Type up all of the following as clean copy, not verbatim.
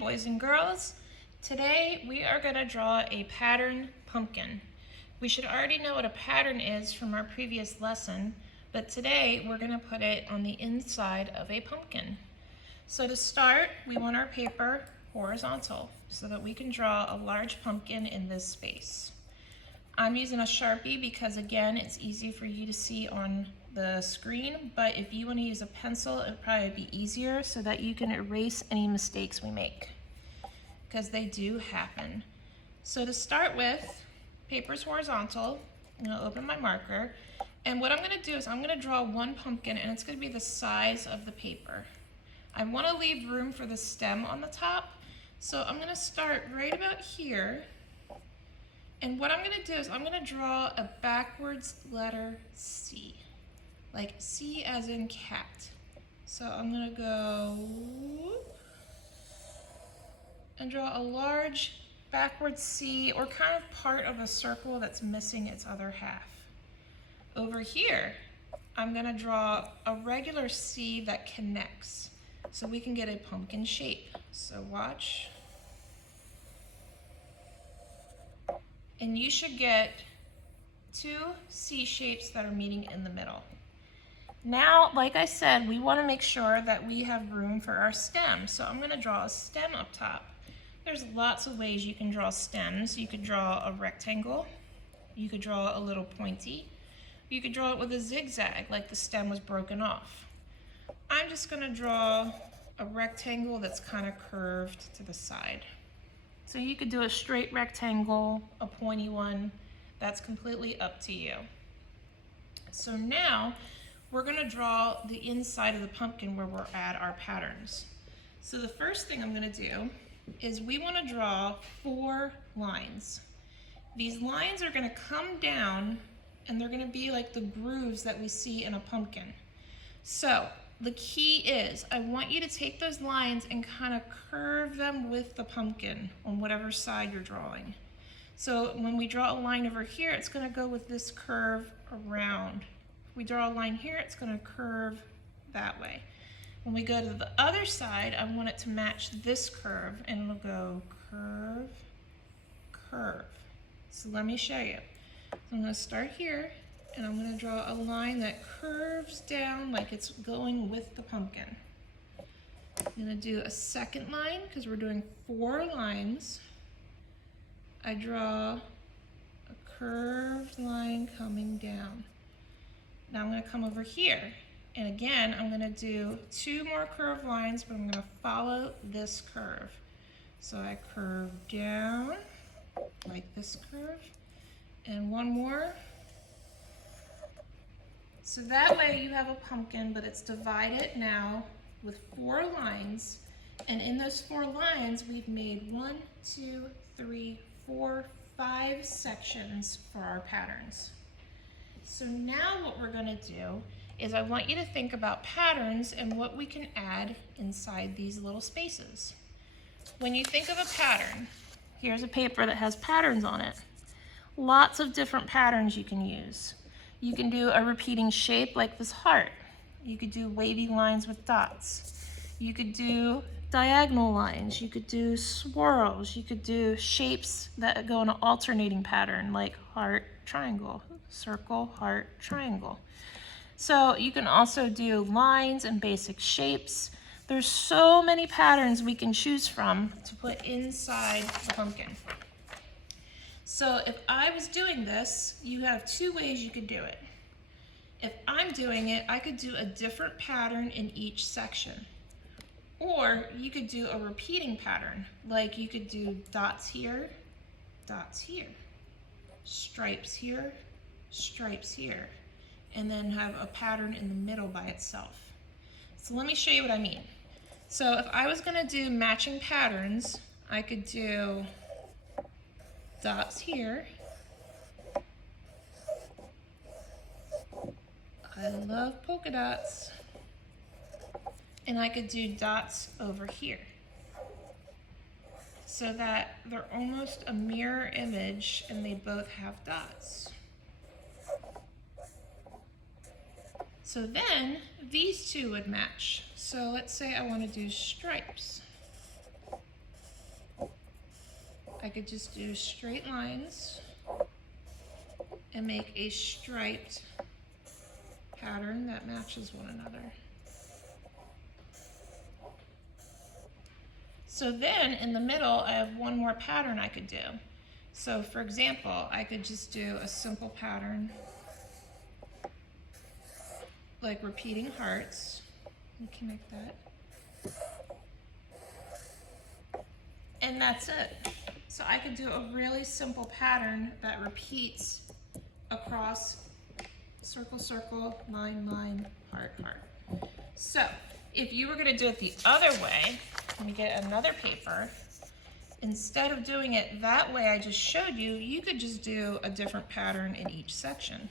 boys and girls. Today we are going to draw a pattern pumpkin. We should already know what a pattern is from our previous lesson, but today we're going to put it on the inside of a pumpkin. So to start, we want our paper horizontal so that we can draw a large pumpkin in this space. I'm using a Sharpie because, again, it's easy for you to see on the screen, but if you want to use a pencil, it would probably be easier so that you can erase any mistakes we make, because they do happen. So to start with, paper's horizontal. I'm going to open my marker, and what I'm going to do is I'm going to draw one pumpkin, and it's going to be the size of the paper. I want to leave room for the stem on the top, so I'm going to start right about here. And what I'm going to do is I'm going to draw a backwards letter C, like C as in cat. So I'm going to go and draw a large backwards C, or kind of part of a circle that's missing its other half. Over here, I'm going to draw a regular C that connects so we can get a pumpkin shape. So watch. And you should get two C shapes that are meeting in the middle. Now, like I said, we want to make sure that we have room for our stem. So I'm going to draw a stem up top. There's lots of ways you can draw stems. You could draw a rectangle. You could draw a little pointy. You could draw it with a zigzag, like the stem was broken off. I'm just going to draw a rectangle that's kind of curved to the side. So you could do a straight rectangle, a pointy one, that's completely up to you. So now we're going to draw the inside of the pumpkin where we're at our patterns. So the first thing I'm going to do is we want to draw 4 lines. These lines are going to come down and they're going to be like the grooves that we see in a pumpkin. So the key is I want you to take those lines and kind of curve them with the pumpkin on whatever side you're drawing. So when we draw a line over here, it's going to go with this curve around. If we draw a line here, it's going to curve that way. When we go to the other side, I want it to match this curve, and it'll go curve, curve. So let me show you. So I'm going to start here, and I'm going to draw a line that curves down like it's going with the pumpkin. I'm going to do a second line because we're doing 4 lines. I draw a curved line coming down. Now I'm going to come over here, and again I'm going to do 2 more curved lines, but I'm going to follow this curve. So I curve down like this curve, and 1 more. So that way you have a pumpkin, but it's divided now with 4 lines, and in those 4 lines we've made 1, 2, 3, 4, 5 sections for our patterns. So now what we're going to do is I want you to think about patterns and what we can add inside these little spaces. When you think of a pattern, here's a paper that has patterns on it. Lots of different patterns you can use. You can do a repeating shape like this heart. You could do wavy lines with dots. You could do diagonal lines. You could do swirls. You could do shapes that go in an alternating pattern like heart, triangle, circle, heart, triangle. So you can also do lines and basic shapes. There's so many patterns we can choose from to put inside the pumpkin. So if I was doing this, you have 2 ways you could do it. If I'm doing it, I could do a different pattern in each section. Or you could do a repeating pattern, like you could do dots here, stripes here, stripes here, and then have a pattern in the middle by itself. So let me show you what I mean. So if I was going to do matching patterns, I could do dots here. I love polka dots. And I could do dots over here, so that they're almost a mirror image and they both have dots. So then these 2 would match. So let's say I want to do stripes. I could just do straight lines and make a striped pattern that matches one another. So then in the middle, I have one more pattern I could do. So for example, I could just do a simple pattern like repeating hearts. Let me connect that. And that's it. So I could do a really simple pattern that repeats across circle, circle, line, line, heart, heart. So if you were gonna do it the other way, let me get another paper. Instead of doing it that way I just showed you, you could just do a different pattern in each section.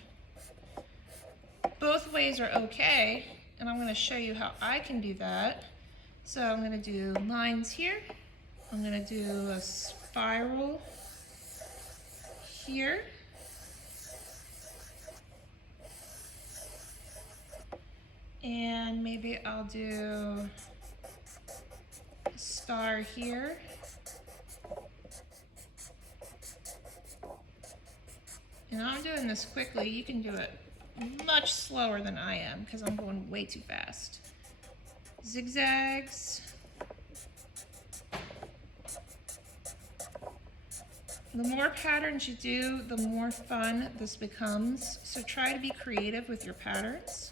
Both ways are okay, and I'm gonna show you how I can do that. So I'm gonna do lines here. I'm gonna do a spiral here. And maybe I'll do a star here. And I'm doing this quickly. You can do it much slower than I am because I'm going way too fast. Zigzags. The more patterns you do, the more fun this becomes. So try to be creative with your patterns.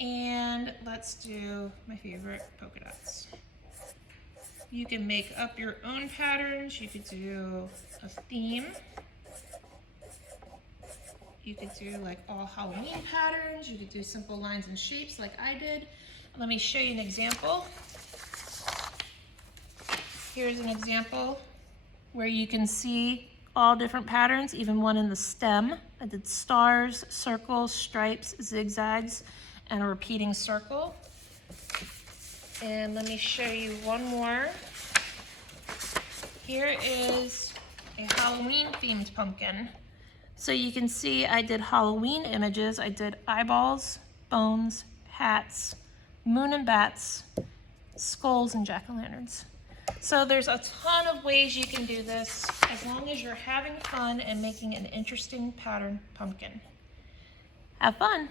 And let's do my favorite polka dots. You can make up your own patterns. You could do a theme. You could do like all Halloween patterns. You could do simple lines and shapes like I did. Let me show you an example. Here's an example where you can see all different patterns, even one in the stem. I did stars, circles, stripes, zigzags, and a repeating circle. And let me show you one more. Here is a Halloween themed pumpkin. So you can see I did Halloween images. I did eyeballs, bones, hats, moon and bats, skulls, and jack-o'-lanterns. So there's a ton of ways you can do this as long as you're having fun and making an interesting pattern pumpkin. Have fun.